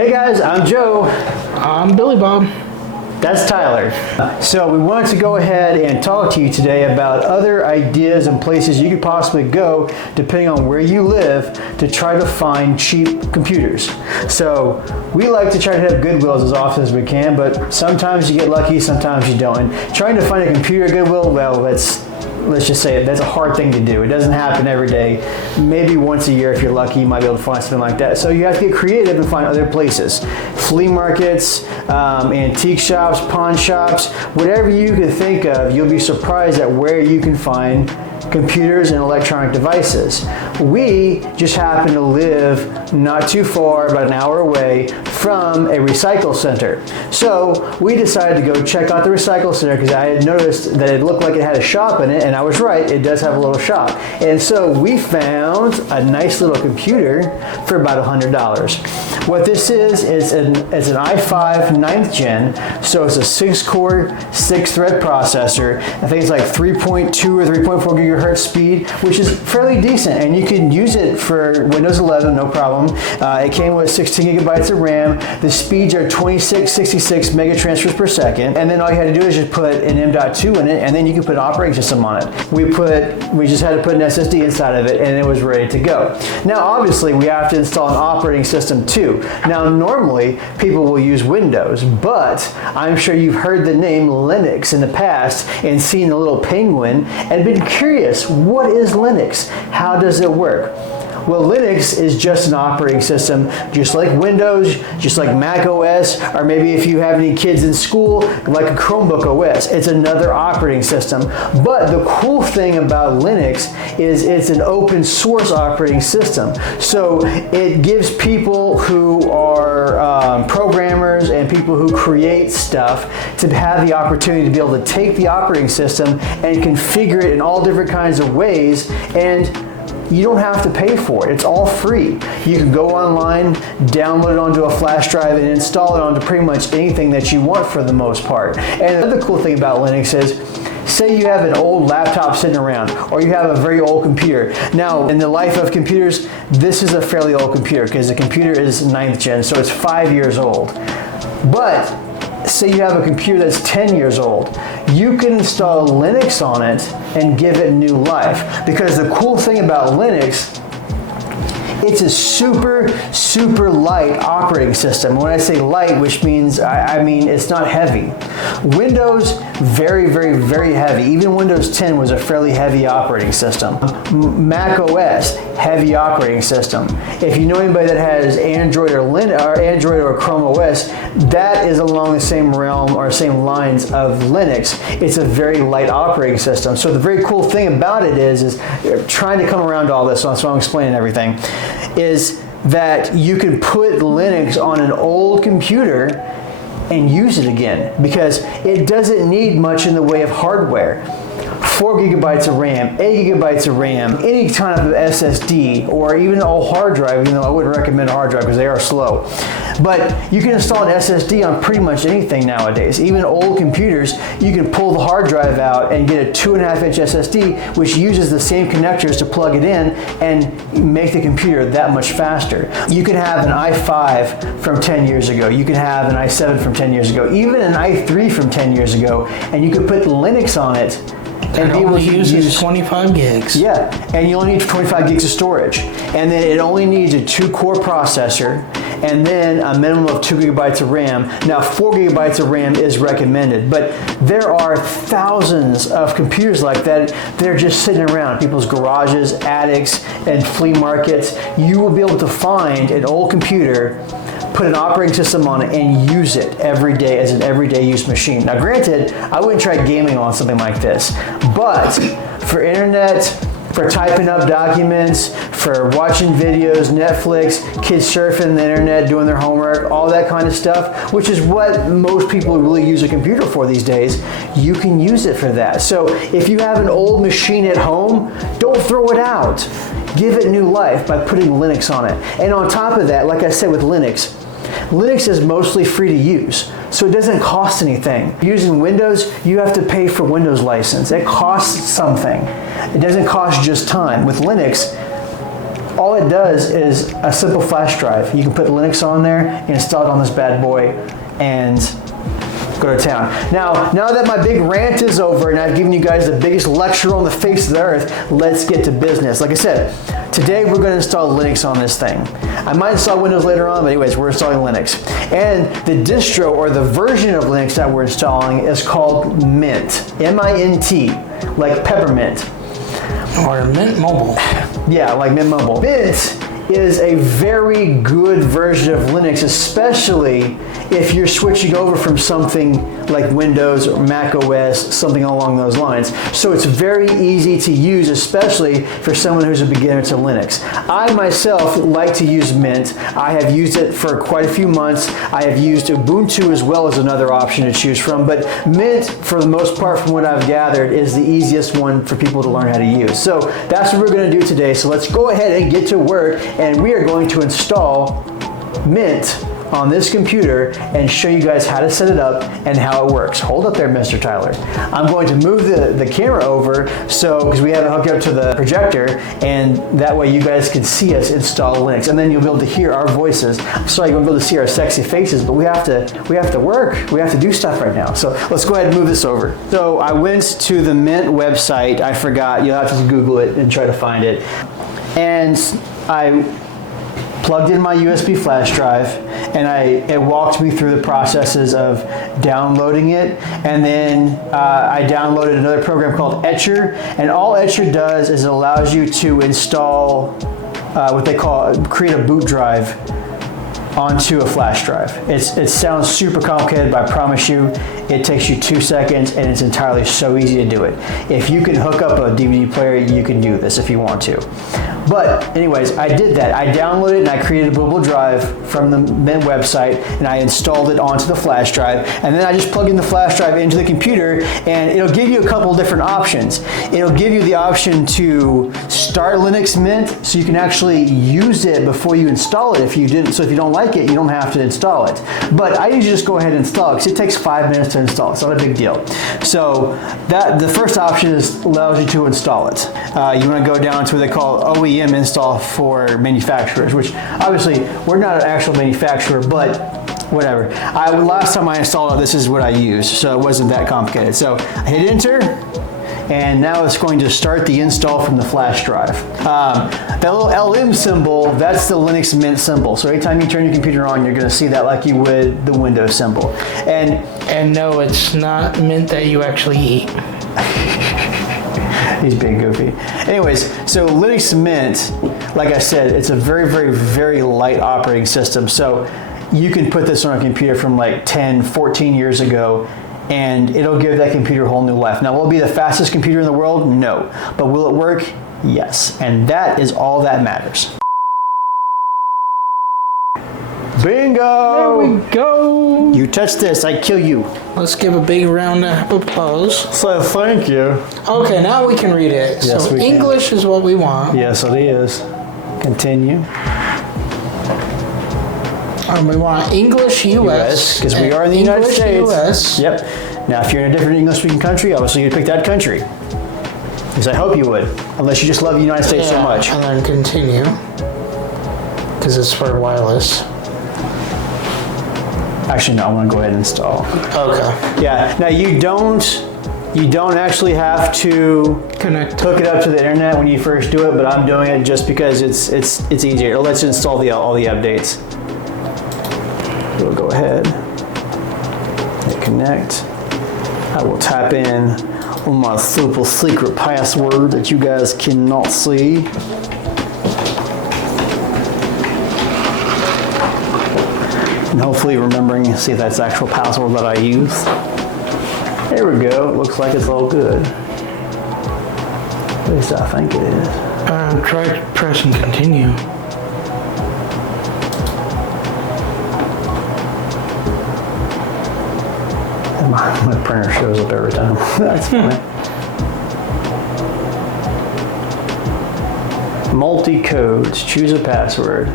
Hey guys, I'm Joe. I'm Billy Bob. That's Tyler. So we wanted to go ahead and talk to you today about other ideas and places you could possibly go depending on where you live to try to find cheap computers. So we like to try to have Goodwills as often as we can, but sometimes you get lucky, sometimes you don't. And trying to find a computer at Goodwill, well, let's just say that's a hard thing to do. It doesn't happen every day. Maybe once a year if you're lucky, you might be able to find something like that. So you have to get creative and find other places. Flea markets, antique shops, pawn shops, whatever you can think of, you'll be surprised at where you can find computers and electronic devices. We just happen to live not too far, about an hour away from a recycle center. So we decided to go check out the recycle center because I had noticed that it looked like it had a shop in it, and I was right, it does have a little shop. And so we found a nice little computer for about $100. What this is an i5 9th gen, so it's a 6-core, 6-thread processor. I think it's like 3.2 or 3.4 gigahertz speed, which is fairly decent, and you can use it for Windows 11, no problem. It came with 16 gigabytes of RAM. The speeds are 2666 megatransfers per second, and then all you had to do is just put an M.2 in it, and then you can put an operating system on it. We just had to put an SSD inside of it, and it was ready to go. Now, obviously, we have to install an operating system too. Now, normally, people will use Windows, but I'm sure you've heard the name Linux in the past and seen the little penguin and been curious, what is Linux? How does it work? Well, Linux is just an operating system, just like Windows, just like Mac OS, or maybe if you have any kids in school, like a Chromebook OS. It's another operating system. But the cool thing about Linux is it's an open source operating system. So it gives people who are programmers and people who create stuff to have the opportunity to be able to take the operating system and configure it in all different kinds of ways, and you don't have to pay for it. It's all free. You can go online, download it onto a flash drive, and install it onto pretty much anything that you want for the most part. And another cool thing about Linux is, say you have an old laptop sitting around, or you have a very old computer. Now, in the life of computers, this is a fairly old computer because the computer is 9th gen, so it's 5 years old. But say you have a computer that's 10 years old, you can install Linux on it and give it new life. Because the cool thing about Linux, it's a super light operating system. When I say light, which means, I mean it's not heavy. Windows, very heavy. Even Windows 10 was a fairly heavy operating system. Mac OS, heavy operating system. If you know anybody that has Android or Chrome OS, that is along the same realm or same lines of Linux. It's a very light operating system. So the very cool thing about it is trying to come around to all this, so I'm explaining everything, is that you can put Linux on an old computer and use it again because it doesn't need much in the way of hardware. 4 gigabytes of RAM, 8 gigabytes of RAM, any kind of SSD, or even an old hard drive, even though I wouldn't recommend a hard drive because they are slow. But you can install an SSD on pretty much anything nowadays. Even old computers, you can pull the hard drive out and get a 2.5-inch SSD, which uses the same connectors to plug it in and make the computer that much faster. You can have an i5 from 10 years ago. You can have an i7 from 10 years ago, even an i3 from 10 years ago, and you can put Linux on it and be able to use 25 gigs. Yeah, and you only need 25 gigs of storage. And then it only needs a 2-core processor and then a minimum of 2 gigabytes of RAM. Now, 4 gigabytes of RAM is recommended, but there are thousands of computers like that. They're just sitting around people's garages, attics, and flea markets. You will be able to find an old computer, put an operating system on it, and use it every day as an everyday use machine. Now, granted, I wouldn't try gaming on something like this, but for internet, for typing up documents, for watching videos, Netflix, kids surfing the internet, doing their homework, all that kind of stuff, which is what most people really use a computer for these days, you can use it for that. So if you have an old machine at home, don't throw it out. Give it new life by putting Linux on it. And on top of that, like I said with Linux is mostly free to use, so it doesn't cost anything. Using Windows, you have to pay for Windows license. It costs something. It doesn't cost just time. With Linux, all it does is a simple flash drive. You can put Linux on there, install it on this bad boy, and go to town. Now that my big rant is over and I've given you guys the biggest lecture on the face of the earth, let's get to business. Like I said, today we're going to install Linux on this thing. I might install Windows later on, but anyways, we're installing Linux. And the distro, or the version of Linux that we're installing, is called Mint. M-I-N-T, like peppermint. Or Mint Mobile. Yeah, like Mint Mobile. Mint is a very good version of Linux, especially if you're switching over from something like Windows or Mac OS, something along those lines. So it's very easy to use, especially for someone who's a beginner to Linux. I myself like to use Mint. I have used it for quite a few months. I have used Ubuntu as well as another option to choose from, but Mint, for the most part, from what I've gathered, is the easiest one for people to learn how to use. So that's what we're going to do today. So let's go ahead and get to work, and we are going to install Mint on this computer and show you guys how to set it up and how it works. Hold up there, Mr. Tyler. I'm going to move the camera over because we have it hooked up to the projector, and that way you guys can see us install Linux, and then you'll be able to hear our voices. I'm sorry you won't be able to see our sexy faces, but we have to work. We have to do stuff right now. So let's go ahead and move this over. So I went to the Mint website. I forgot. You'll have to Google it and try to find it. And I plugged in my USB flash drive, and it walked me through the processes of downloading it, and then I downloaded another program called Etcher, and all Etcher does is it allows you to install what they call create a boot drive onto a flash drive. It sounds super complicated, but I promise you it takes you 2 seconds, and it's entirely so easy to do it. If you can hook up a DVD player, you can do this if you want to. But anyways, I did that. I downloaded it and I created a bootable drive from the Mint website, and I installed it onto the flash drive, and then I just plugged in the flash drive into the computer, and it'll give you a couple different options. It'll give you the option to start Linux Mint, so you can actually use it before you install it if you didn't. So if you don't like it, you don't have to install it. But I usually just go ahead and install it because it takes 5 minutes to install. It's not a big deal. So the first option allows you to install it. You want to go down to what they call OEM install for manufacturers, which obviously we're not an actual manufacturer, but whatever. Last time I installed it, this is what I used, so it wasn't that complicated. So I hit enter, and now it's going to start the install from the flash drive. That little LM symbol, that's the Linux Mint symbol. So anytime you turn your computer on, you're going to see that like you would the Windows symbol. And no, it's not Mint that you actually eat. He's being goofy. Anyways, so Linux Mint, like I said, it's a very, very, very light operating system. So you can put this on a computer from like 10, 14 years ago, and it'll give that computer a whole new life. Now, will it be the fastest computer in the world? No. But will it work? Yes. And that is all that matters. Bingo! There we go. You touch this, I kill you. Let's give a big round of applause. So thank you. Okay, now we can read it. Yes, so we can. English is what we want. Yes, it is. Continue. And we want English US. Because we are in the United English States. US. Yep. Now, if you're in a different English-speaking country, obviously you'd pick that country. Because I hope you would, unless you just love the United States so much. And then continue, because it's for wireless. Actually, no, I want to go ahead and install. Okay. Yeah. Now you don't actually have to Connect. hook it up to the internet when you first do it, but I'm doing it just because it's easier. It'll let you install all the updates. We'll go ahead, hit connect. I will type in my super secret password that you guys cannot see. And hopefully remembering, see if that's the actual password that I use. There we go, it looks like it's all good. At least I think it is. Try pressing continue. And my printer shows up every time. That's funny. Multi-codes, choose a password.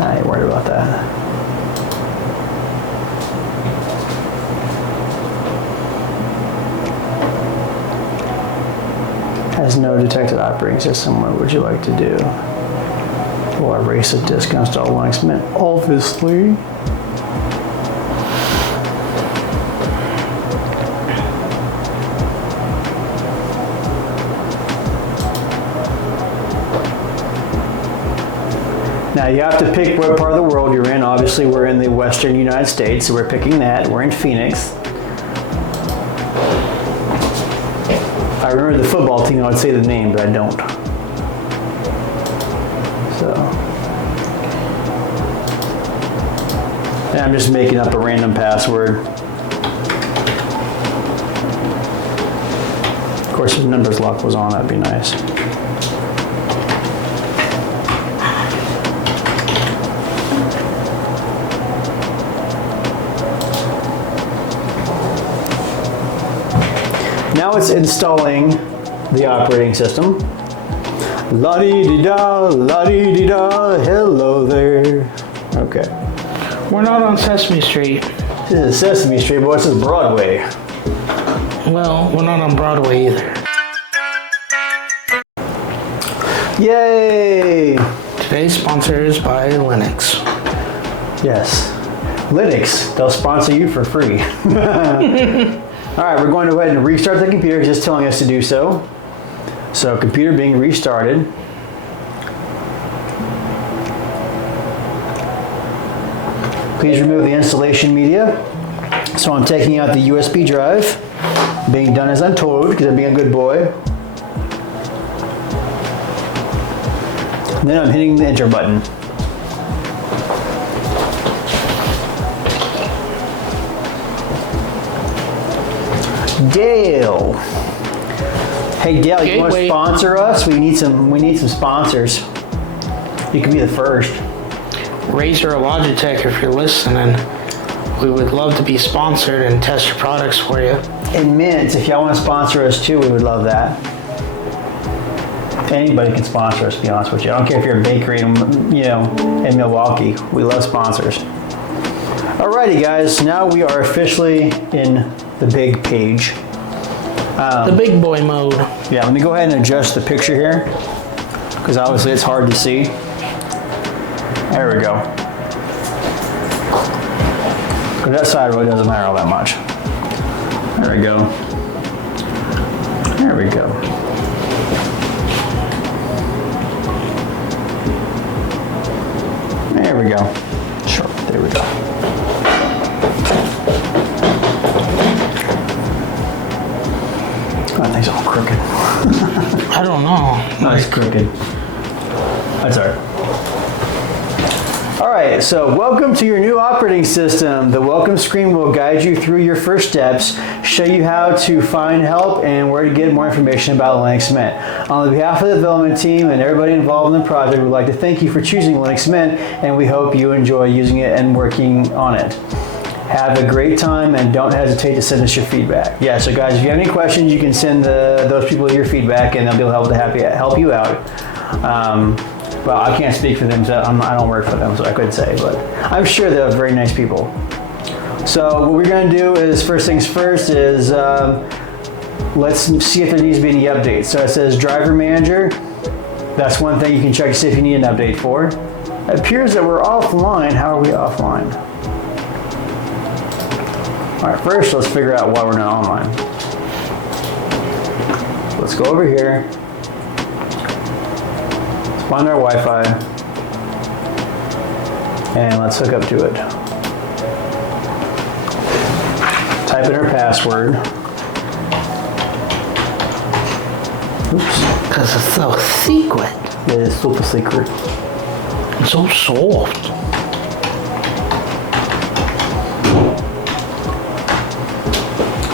I ain't worried about that. has no detected operating system. What would you like to do? Will I erase a disk and install Linux Mint? Obviously. Now you have to pick what part of the world you're in. Obviously we're in the western United States, so we're picking that. We're in Phoenix. If I remember the football team, I would say the name, but I don't. So. And I'm just making up a random password. Of course, if Numbers Lock was on, that'd be nice. Now it's installing the operating system. La-dee-dee-da, la-dee-dee-da, hello there. Okay. We're not on Sesame Street. This is Sesame Street, but this is Broadway. Well, we're not on Broadway either. Yay! Today's sponsor is by Linux. Yes. Linux, they'll sponsor you for free. All right, we're going to go ahead and restart the computer because it's telling us to do so. So computer being restarted. Please remove the installation media. So I'm taking out the USB drive, being done as I'm told because I'm being a good boy. And then I'm hitting the enter button. Dale. Hey Dale, you want to sponsor us? We need some sponsors. You can be the first. Razer or Logitech, if you're listening, we would love to be sponsored and test your products for you. And Mint, if y'all want to sponsor us too, we would love that. Anybody can sponsor us, to be honest with you. I don't care if you're a bakery in Milwaukee. We love sponsors. Alrighty guys, now we are officially in the big page. The big boy mode. Yeah, let me go ahead and adjust the picture here, because obviously it's hard to see. There we go. Because that side really doesn't matter all that much. There we go. There we go. There we go. Sure, there we go. Oh, that thing's all crooked. I don't know. No, it's crooked. That's all right. All right, so welcome to your new operating system. The welcome screen will guide you through your first steps, show you how to find help and where to get more information about Linux Mint. On behalf of the development team and everybody involved in the project, we'd like to thank you for choosing Linux Mint, and we hope you enjoy using it and working on it. Have a great time and don't hesitate to send us your feedback. Yeah, so guys, if you have any questions, you can send those people your feedback and they'll be able to help you out. Well, I can't speak for them, so I don't work for them, so I couldn't say, but I'm sure they're very nice people. So what we're going to do is, first things first, is let's see if there needs to be any updates. So it says driver manager. That's one thing you can check to see if you need an update for. It appears that we're offline. How are we offline? All right, first let's figure out why we're not online. Let's go over here. Find our Wi-Fi, and let's hook up to it. Type in our password. Oops. Because it's so secret. It is super secret. It's so soft.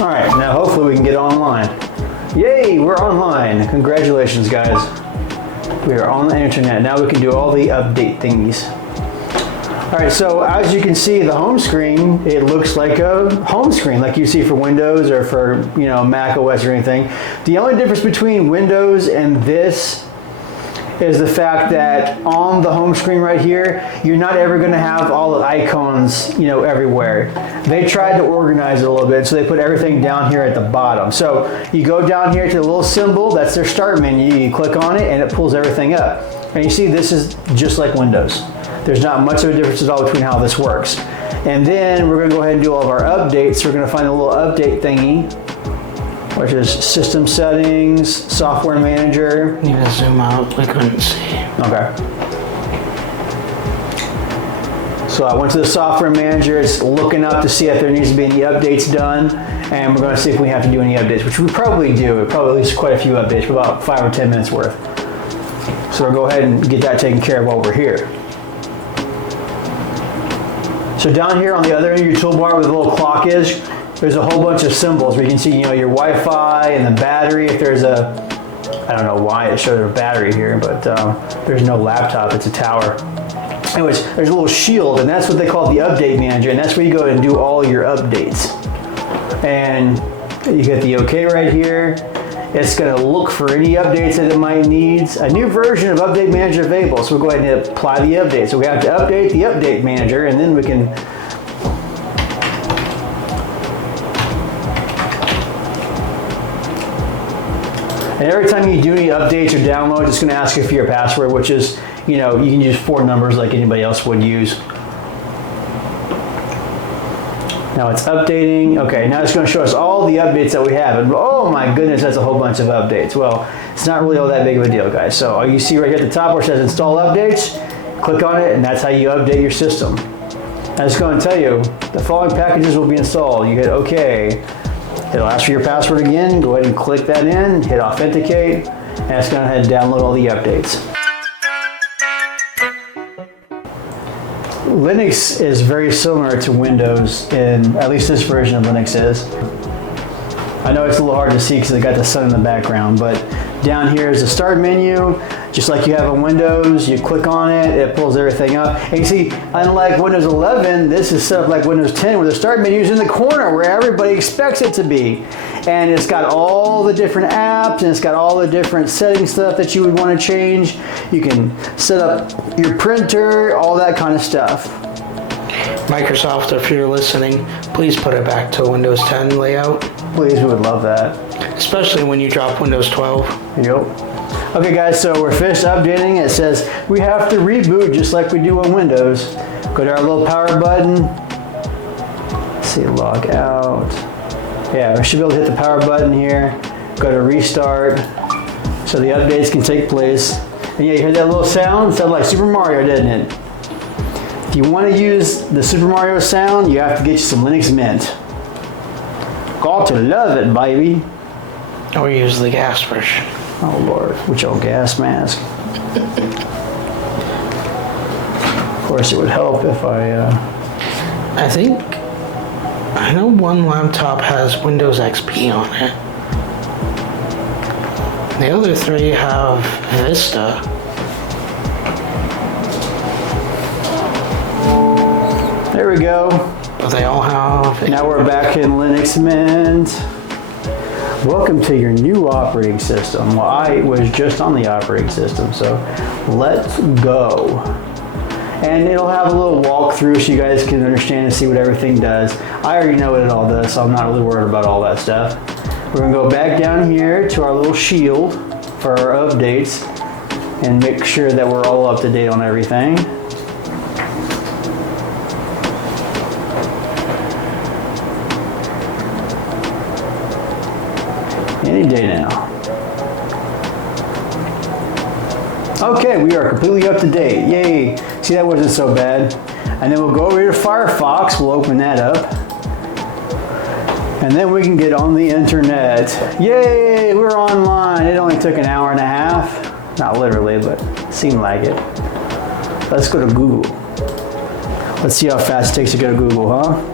All right, now hopefully we can get online. Yay, we're online. Congratulations, guys. We are on the internet. Now we can do all the update thingies. All right, so as you can see, the home screen, it looks like a home screen like you see for Windows or for, Mac OS or anything. The only difference between Windows and this is the fact that on the home screen right here, you're not ever going to have all the icons, everywhere. They tried to organize it a little bit, so they put everything down here at the bottom. So you go down here to the little symbol, that's their start menu. You click on it and it pulls everything up. And you see this is just like Windows. There's not much of a difference at all between how this works. And then we're going to go ahead and do all of our updates. We're going to find a little update thingy, which is System Settings, Software Manager. Need to zoom out, we couldn't see. Okay. So I went to the Software Manager. It's looking up to see if there needs to be any updates done. And we're going to see if we have to do any updates, which we probably do. Probably at least quite a few updates, about 5 or 10 minutes worth. So we'll go ahead and get that taken care of while we're here. So down here on the other end of your toolbar where the little clock is, there's a whole bunch of symbols where you can see, your Wi-Fi and the battery. If there's I don't know why it shows a battery here, but there's no laptop, it's a tower. Anyways, there's a little shield, and that's what they call the Update Manager, and that's where you go and do all your updates. And you get the OK right here. It's going to look for any updates that it might need. A new version of Update Manager available, so we'll go ahead and apply the update. So we have to update the Update Manager, and then we can And every time you do any updates or downloads, it's going to ask you for your password, which is, you can use 4 numbers like anybody else would use. Now it's updating. Okay, now it's going to show us all the updates that we have. And oh my goodness, that's a whole bunch of updates. Well, it's not really all that big of a deal, guys. So you see right here at the top where it says install updates, click on it, and that's how you update your system. And it's going to tell you the following packages will be installed. You hit OK. It'll ask for your password again. Go ahead and click that in, hit authenticate, and it's going to head and download all the updates. Linux is very similar to Windows, in at least this version of Linux is. I know it's a little hard to see because I got the sun in the background, but down here is the start menu. Just like you have on Windows, you click on it, it pulls everything up. And you see, unlike Windows 11, this is set up like Windows 10 where the start menu is in the corner where everybody expects it to be. And it's got all the different apps and it's got all the different setting stuff that you would want to change. You can set up your printer, all that kind of stuff. Microsoft, if you're listening, please put it back to Windows 10 layout. Please, we would love that. Especially when you drop Windows 12. Yep. Okay guys, so we're finished updating. It says we have to reboot just like we do on Windows. Go to our little power button. Let's see, log out. Yeah, we should be able to hit the power button here. Go to restart so the updates can take place. And yeah, you heard that little sound? It sounded like Super Mario, didn't it? If you want to use the Super Mario sound, you have to get you some Linux Mint. Got to love it, baby. Or use the gas version. Oh Lord, with your gas mask. Of course, it would help if I know one laptop has Windows XP on it. The other 3 have Vista. There we go. But they all have... Now we're back in Linux Mint. Welcome to your new operating system. Well, I was just on the operating system, so let's go. And it'll have a little walkthrough so you guys can understand and see what everything does. I already know what it all does, so I'm not really worried about all that stuff. We're gonna go back down here to our little shield for our updates and make sure that we're all up to date on everything. Any day now. Okay, we are completely up to date. Yay! See, that wasn't so bad. And then we'll go over to Firefox. We'll open that up. And then we can get on the internet. Yay! We're online. It only took an hour and a half. Not literally, but it seemed like it. Let's go to Google. Let's see how fast it takes to go to Google, huh?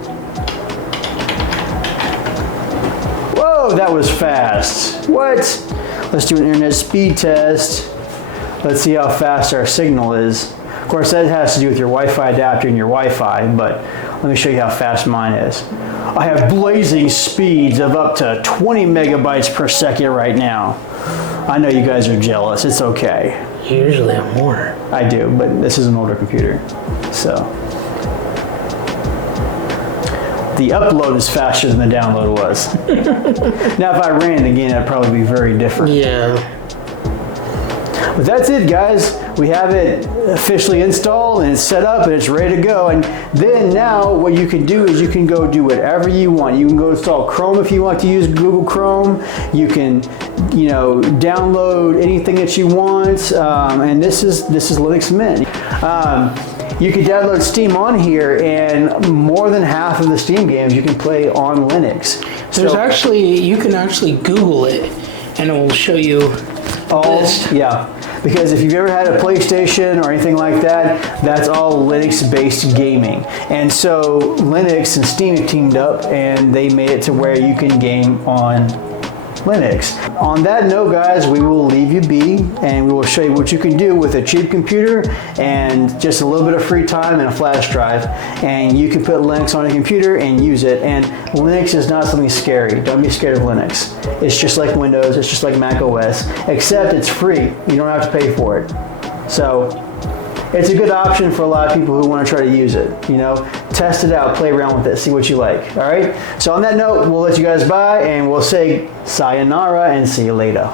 Oh, that was fast. What? Let's do an internet speed test. Let's see how fast our signal is. Of course, that has to do with your Wi-Fi adapter and your Wi-Fi, but let me show you how fast mine is. I have blazing speeds of up to 20 megabytes per second right now. I know you guys are jealous. It's okay. You usually have more. I do, but this is an older computer. So the upload is faster than the download was. Now, if I ran it again, it'd probably be very different. Yeah. But that's it, guys. We have it officially installed and it's set up and it's ready to go. And then now what you can do is you can go do whatever you want. You can go install Chrome if you want to use Google Chrome. You can, download anything that you want. And this is Linux Mint. You can download Steam on here, and more than half of the Steam games you can play on Linux. You can actually Google it, and it will show you this. Yeah, because if you've ever had a PlayStation or anything like that, that's all Linux-based gaming. And so Linux and Steam have teamed up, and they made it to where you can game on Linux. On that note, guys, we will leave you be, and we will show you what you can do with a cheap computer and just a little bit of free time and a flash drive, and you can put Linux on a computer and use it. And Linux is not something scary. Don't be scared of Linux. It's just like Windows, it's just like Mac OS, except it's free. You don't have to pay for it. So it's a good option for a lot of people who want to try to use it. Test it out, play around with it, see what you like. All right. So on that note, we'll let you guys bye, and we'll say sayonara and see you later.